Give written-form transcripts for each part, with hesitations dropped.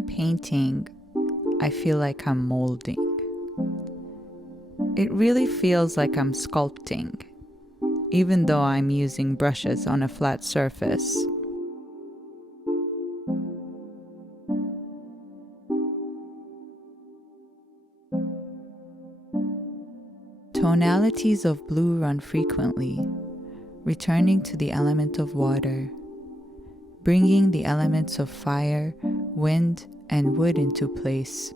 I'm painting, I feel like I'm molding. It really feels like I'm sculpting, even though I'm using brushes on a flat surface. Tonalities of blue run frequently, returning to the element of water, bringing the elements of fire, wind, and wood into place.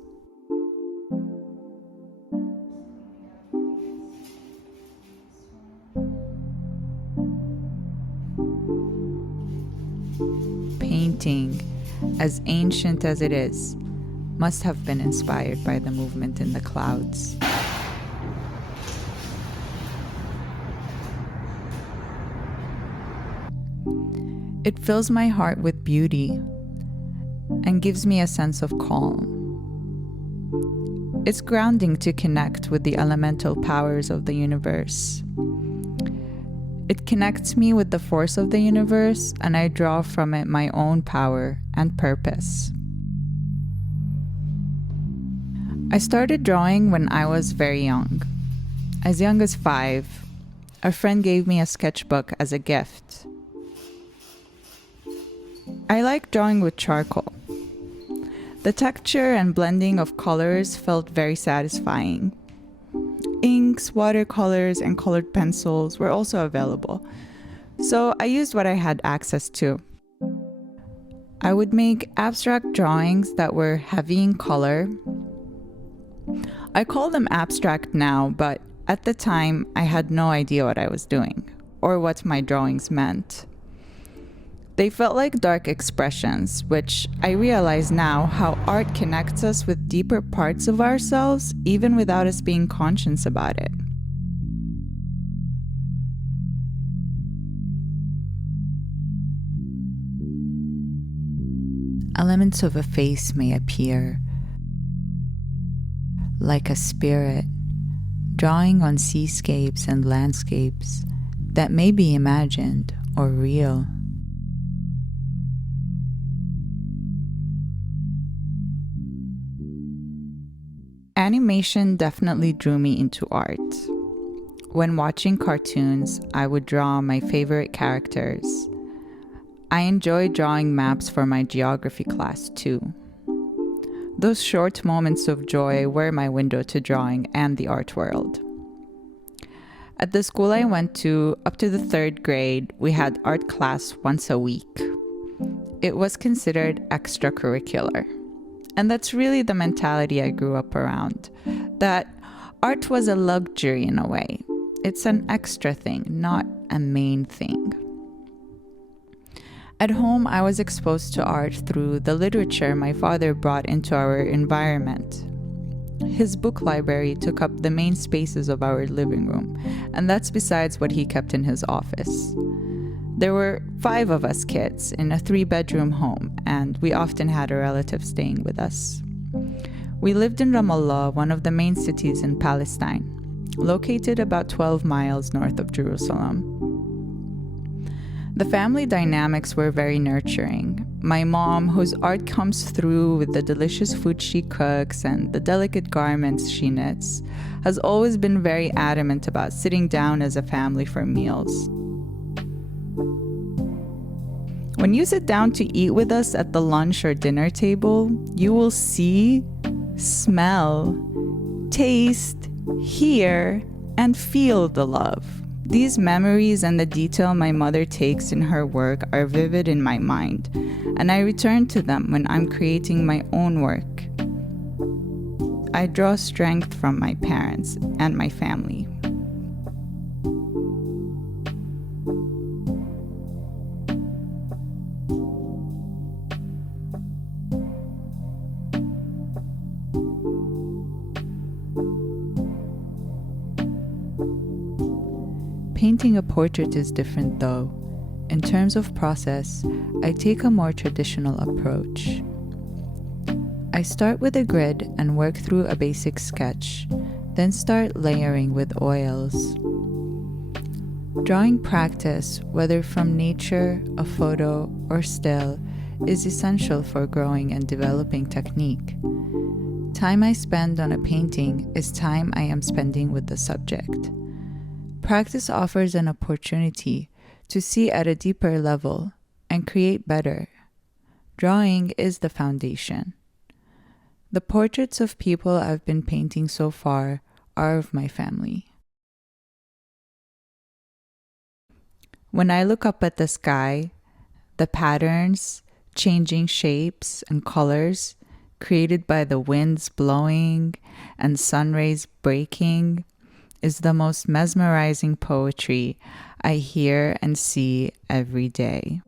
Painting, as ancient as it is, must have been inspired by the movement in the clouds. It fills my heart with beauty and gives me a sense of calm. It's grounding to connect with the elemental powers of the universe. It connects me with the force of the universe, and I draw from it my own power and purpose. I started drawing when I was very young. As young as 5, a friend gave me a sketchbook as a gift. I like drawing with charcoal. The texture and blending of colors felt very satisfying. Inks, watercolors, and colored pencils were also available, so I used what I had access to. I would make abstract drawings that were heavy in color. I call them abstract now, but at the time I had no idea what I was doing or what my drawings meant. They felt like dark expressions, which I realize now how art connects us with deeper parts of ourselves, even without us being conscious about it. Elements of a face may appear, like a spirit, drawing on seascapes and landscapes that may be imagined or real. Animation definitely drew me into art. When watching cartoons, I would draw my favorite characters. I enjoyed drawing maps for my geography class too. Those short moments of joy were my window to drawing and the art world. At the school I went to, up to the 3rd grade, we had art class once a week. It was considered extracurricular. And that's really the mentality I grew up around, that art was a luxury in a way. It's an extra thing, not a main thing. At home, I was exposed to art through the literature my father brought into our environment. His book library took up the main spaces of our living room, and that's besides what he kept in his office. There were 5 of us kids in a 3-bedroom home, and we often had a relative staying with us. We lived in Ramallah, one of the main cities in Palestine, located about 12 miles north of Jerusalem. The family dynamics were very nurturing. My mom, whose art comes through with the delicious food she cooks and the delicate garments she knits, has always been very adamant about sitting down as a family for meals. When you sit down to eat with us at the lunch or dinner table, you will see, smell, taste, hear, and feel the love. These memories and the detail my mother takes in her work are vivid in my mind, and I return to them when I'm creating my own work. I draw strength from my parents and my family. Painting a portrait is different though. In terms of process, I take a more traditional approach. I start with a grid and work through a basic sketch, then start layering with oils. Drawing practice, whether from nature, a photo, or still, is essential for growing and developing technique. Time I spend on a painting is time I am spending with the subject. Practice offers an opportunity to see at a deeper level and create better. Drawing is the foundation. The portraits of people I've been painting so far are of my family. When I look up at the sky, the patterns, changing shapes and colors created by the winds blowing and sun rays breaking is the most mesmerizing poetry I hear and see every day.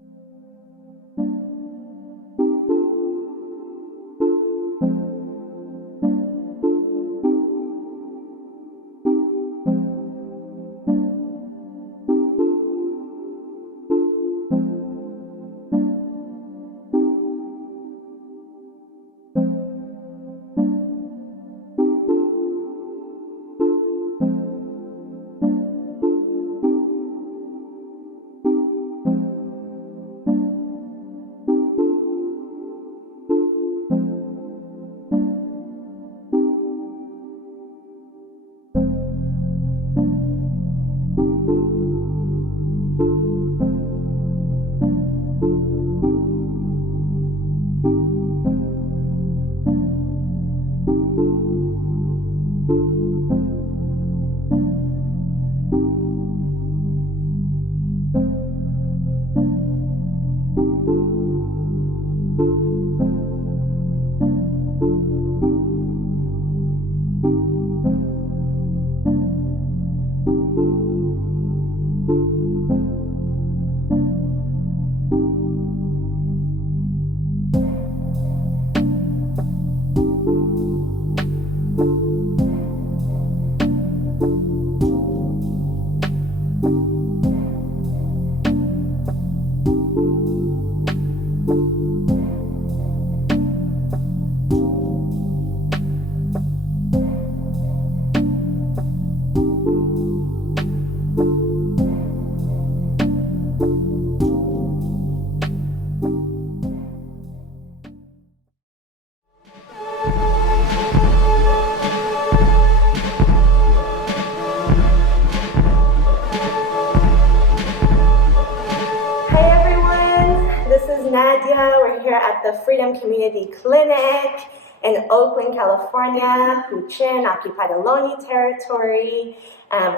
Nadya. We're here at the Freedom Community Clinic in Oakland, California, Huchin, occupied Ohlone Territory.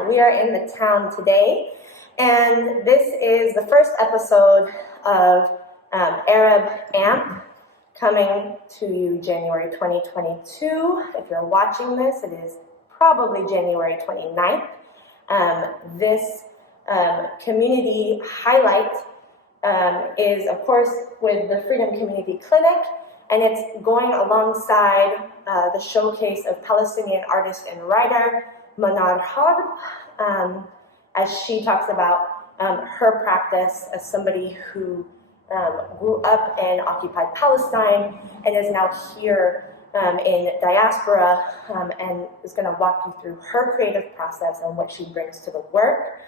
We are in the town today, and this is the first episode of Arab.AMP, coming to you January 2022. If you're watching this, it is probably January 29th. This community highlight is, of course, with the Freedom Community Clinic, and it's going alongside the showcase of Palestinian artist and writer Manar Harb, as she talks about her practice as somebody who grew up in occupied Palestine and is now here in diaspora, and is going to walk you through her creative process and what she brings to the work.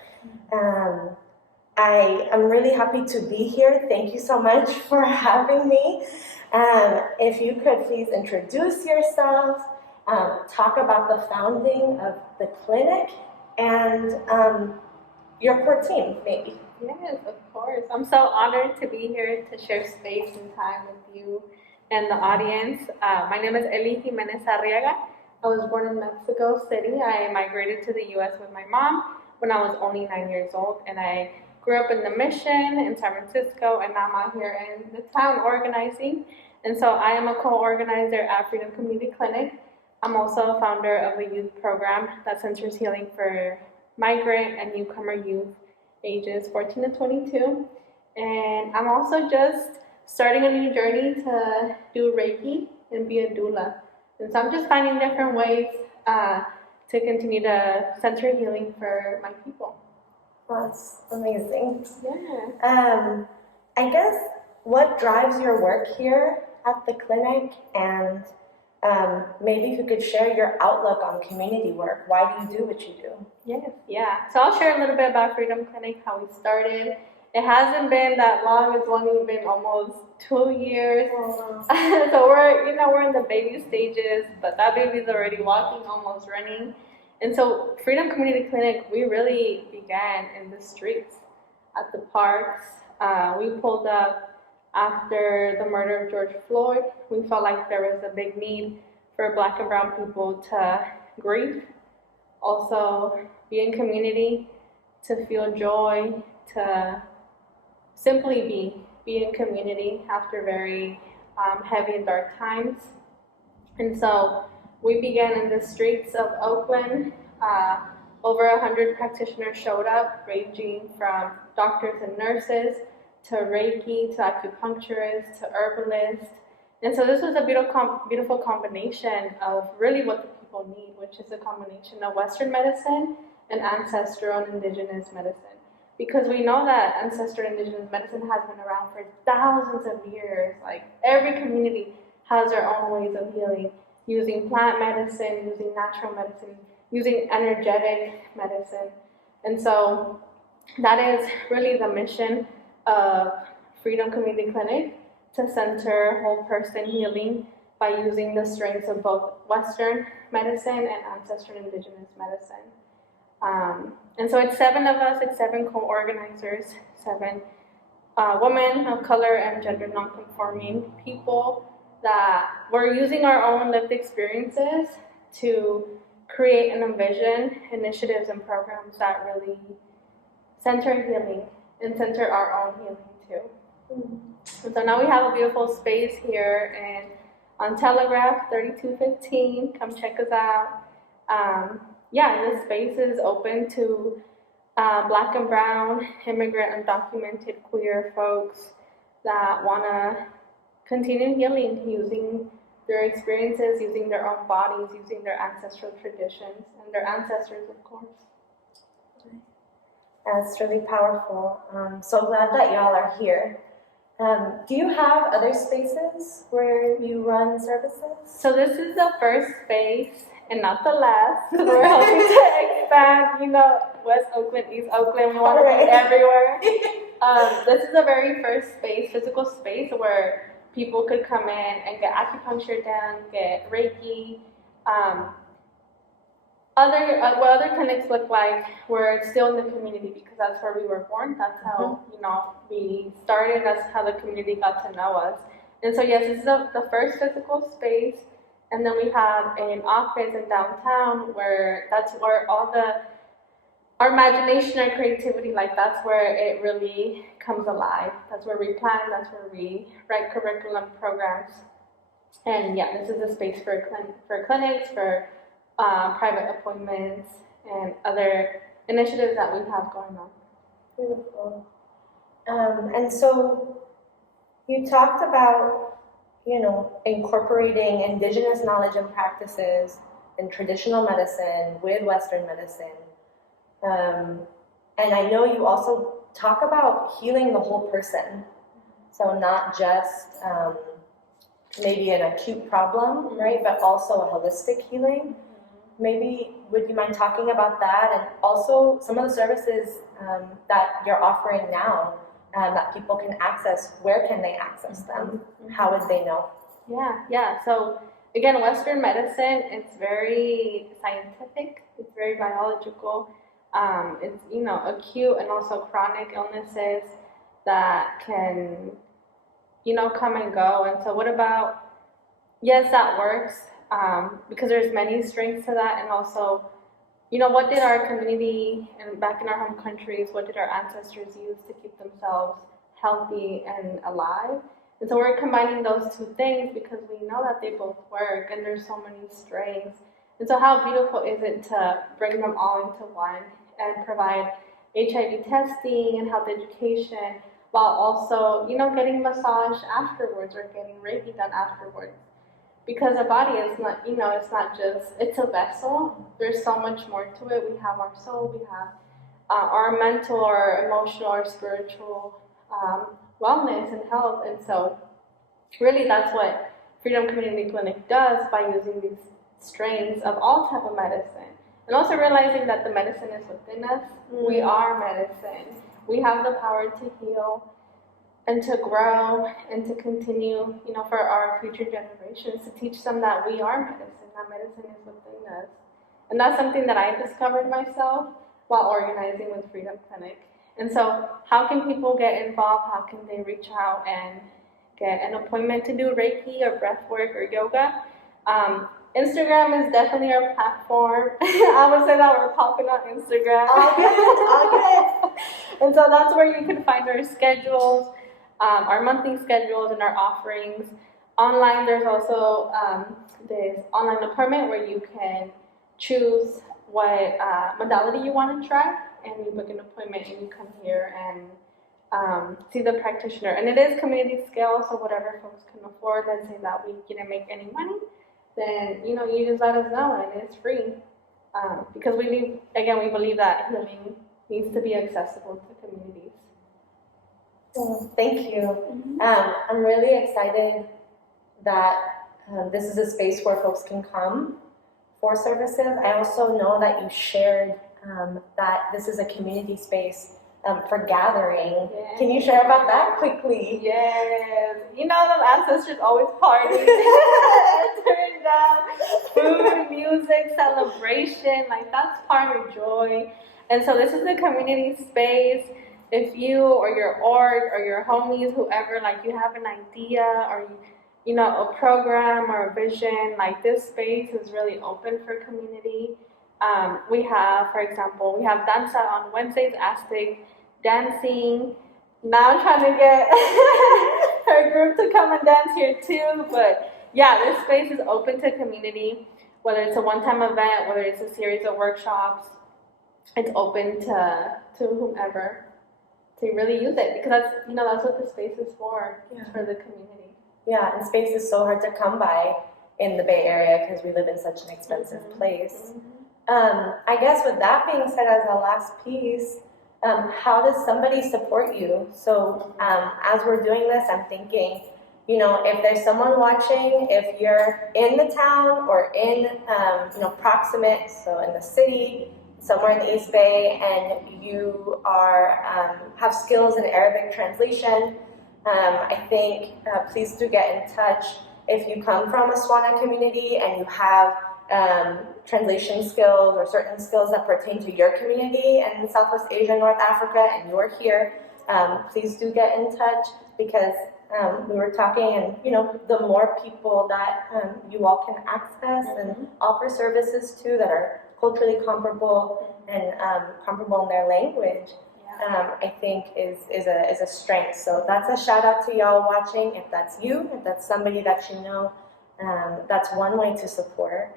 I am really happy to be here. Thank you so much for having me. If you could please introduce yourself, talk about the founding of the clinic, and your core team, maybe. Yes, of course. I'm so honored to be here to share space and time with you and the audience. My name is Eli Jimenez Arriaga. I was born in Mexico City. I migrated to the U.S. with my mom when I was only 9 years old, and I grew up in the Mission in San Francisco, and now I'm out here in the town organizing. And so I am a co-organizer at Freedom Community Clinic. I'm also a founder of a youth program that centers healing for migrant and newcomer youth ages 14 to 22. And I'm also just starting a new journey to do Reiki and be a doula. And so I'm just finding different ways to continue to center healing for my people. That's amazing. Yeah. I guess what drives your work here at the clinic, and maybe if you could share your outlook on community work. Why do you do what you do? Yes, yeah. So I'll share a little bit about Freedom Clinic, how we started, It hasn't been that long. It's only been almost 2 years. Oh, So we're in the baby stages, but that baby's already walking, almost running. And so Freedom Community Clinic, we really began in the streets, at the parks. We pulled up after the murder of George Floyd. We felt like there was a big need for Black and brown people to grieve, also be in community, to feel joy, to simply be in community after very heavy and dark times. And so we began in the streets of Oakland. Over 100 practitioners showed up, ranging from doctors and nurses to Reiki, to acupuncturists, to herbalists. And so this was a beautiful combination of really what the people need, which is a combination of Western medicine and ancestral and indigenous medicine. Because we know that ancestral and indigenous medicine has been around for thousands of years. Like every community has their own ways of healing, using plant medicine, using natural medicine, using energetic medicine. And so that is really the mission of Freedom Community Clinic, to center whole person healing by using the strengths of both Western medicine and ancestral and indigenous medicine. And so it's 7 of us, it's 7 co-organizers, 7 women of color and gender non-conforming people that we're using our own lived experiences to create and envision initiatives and programs that really center healing and center our own healing too. And so now we have a beautiful space here on Telegraph 3215. Come check us out. This space is open to Black and brown, immigrant, undocumented, queer folks that want to continue healing using their experiences, using their own bodies, using their ancestral traditions, and their ancestors, of course. that's really powerful. So glad that y'all are here. Do you have other spaces where you run services? So this is the first space and not the last. We're hoping to expand, West Oakland, East Oakland, we want to be everywhere. This is the very first space, physical space, where people could come in and get acupuncture done, get Reiki. What other clinics look like, we're still in the community because that's where we were born. That's how, we started. That's how the community got to know us. And so, yes, this is the first physical space. And then we have an office in downtown that's where all our imagination, our creativity, that's where it really comes alive. That's where we plan, that's where we write curriculum programs. And yeah, this is a space for clinics, for private appointments, and other initiatives that we have going on. Beautiful. And so you talked about, incorporating indigenous knowledge and practices and traditional medicine with Western medicine. And I know you also talk about healing the whole person. So not just maybe an acute problem, right? But also a holistic healing. Maybe would you mind talking about that, and also some of the services that you're offering now that people can access? Where can they access them? How would they know? Yeah. So again, Western medicine, it's very scientific. It's very biological. It's acute and also chronic illnesses that can come and go. And so what about, yes, that works. Because there's many strengths to that, and also, what did our community and back in our home countries, what did our ancestors use to keep themselves healthy and alive? And so we're combining those two things because we know that they both work, and there's so many strengths. And so how beautiful is it to bring them all into one and provide HIV testing and health education, while also, getting massage afterwards or getting Reiki done afterwards. Because the body is not, it's not just, it's a vessel. There's so much more to it. We have our soul, we have our mental, our emotional, our spiritual wellness and health. And so really that's what Freedom Community Clinic does by using these strains of all type of medicine. And also realizing that the medicine is within us. We are medicine. we have the power to heal and to grow and to continue, for our future generations, to teach them that we are medicine, that medicine is within us. And that's something that I discovered myself while organizing with Freedom Clinic. And so how can people get involved? How can they reach out and get an appointment to do Reiki or breath work or yoga? Instagram is definitely our platform. I would say that we're popping on Instagram. All good. And so that's where you can find our schedules, our monthly schedules and our offerings. Online, there's also this online appointment where you can choose what modality you want to try, and you book an appointment and you come here and see the practitioner. And it is community scale, so whatever folks can afford, let's say that we didn't make any money, then you just let us know, and it's free. Because we believe that healing needs to be accessible to communities. Thank you. I'm really excited that this is a space where folks can come for services. I also know that you shared that this is a community space for gathering. Yes. Can you share about that quickly? Yes. The ancestors always party. Turn down. Food, music, celebration. That's part of joy. And so this is a community space. If you or your org or your homies, whoever, you have an idea or a program or a vision, this space is really open for community. We have, for example, danza on Wednesdays, Aztec dancing. Now I'm trying to get her group to come and dance here too. But yeah, this space is open to community, whether it's a one-time event, whether it's a series of workshops. It's open to whomever to really use it, because that's what the space is for. Yeah. It's for the community. Yeah, and space is so hard to come by in the Bay Area because we live in such an expensive place. I guess with that being said, as a last piece, how does somebody support you? So as we're doing this, I'm thinking, if there's someone watching, if you're in the town or in, proximate, so in the city, somewhere in the East Bay, and you are have skills in Arabic translation, I think please do get in touch. If you come from a Swana community and you have translation skills or certain skills that pertain to your community in Southwest Asia, North Africa, and you're here, please do get in touch, because we were talking, and the more people that you all can access and offer services to that are culturally comparable and comparable in their language, I think is a strength. So that's a shout out to y'all watching. If that's you, if that's somebody that you know, that's one way to support.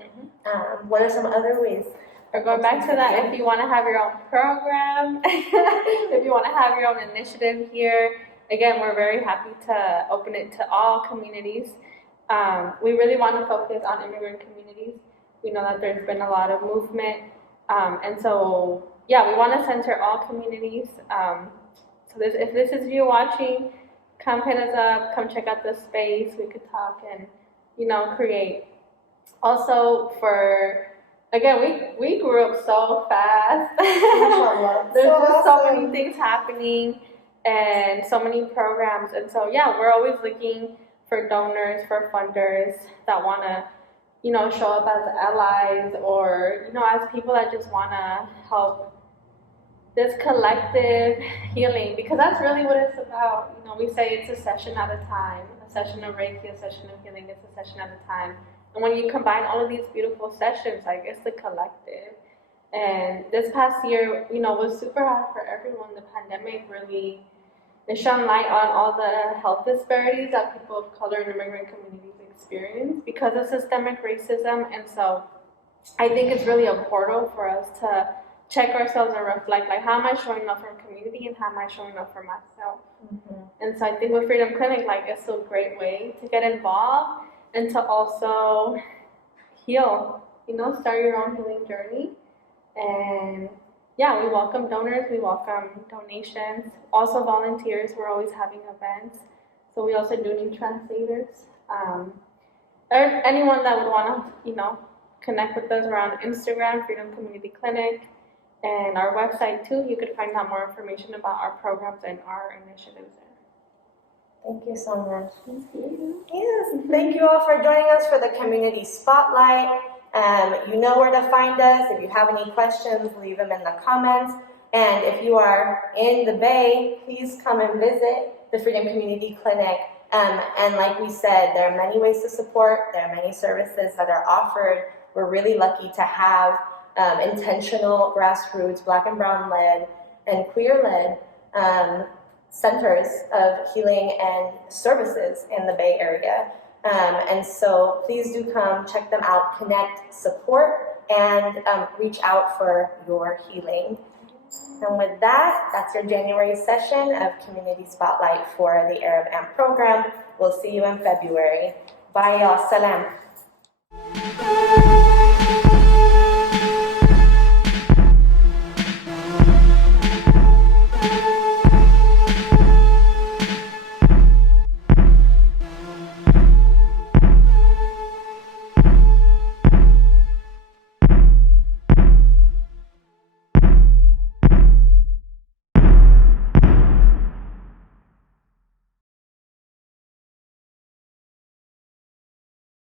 What are some other ways? Or going back to that, if you want to have your own program, if you want to have your own initiative here, again, we're very happy to open it to all communities. We really want to focus on immigrant communities. We know that there's been a lot of movement, and so we want to center all communities. So if this is you watching, come hit us up, come check out the space. We could talk and create. Also, we grew up so fast. There's just so many things happening and so many programs, and so we're always looking for donors, for funders that want to show up as allies, or as people that just want to help this collective healing, because that's really what it's about. We say it's a session at a time, a session of Reiki, a session of healing, it's a session at a time. And when you combine all of these beautiful sessions, it's the collective. And this past year, was super hard for everyone. The pandemic really shone light on all the health disparities that people of color and immigrant communities experience because of systemic racism. And so I think it's really a portal for us to check ourselves and reflect, how am I showing up for community and how am I showing up for myself? And so I think with Freedom Clinic, it's a great way to get involved and to also heal, start your own healing journey. And we welcome donors, we welcome donations, also volunteers. We're always having events. So we also do need translators. Or anyone that would want to, connect with us, around Instagram, Freedom Community Clinic. And our website too, you could find out more information about our programs and our initiatives there. Thank you so much. Thank you. Yes, thank you all for joining us for the Community Spotlight. You know where to find us. If you have any questions, leave them in the comments. And if you are in the Bay, please come and visit the Freedom Community Clinic. And like we said, there are many ways to support. There are many services that are offered. We're really lucky to have intentional grassroots, Black and brown led and queer led centers of healing and services in the Bay Area. And so please do come, check them out, connect, support, and reach out for your healing. And with that, that's your January session of Community Spotlight for the Arab.AMP program. We'll see you in February. Bye, y'all. Salam.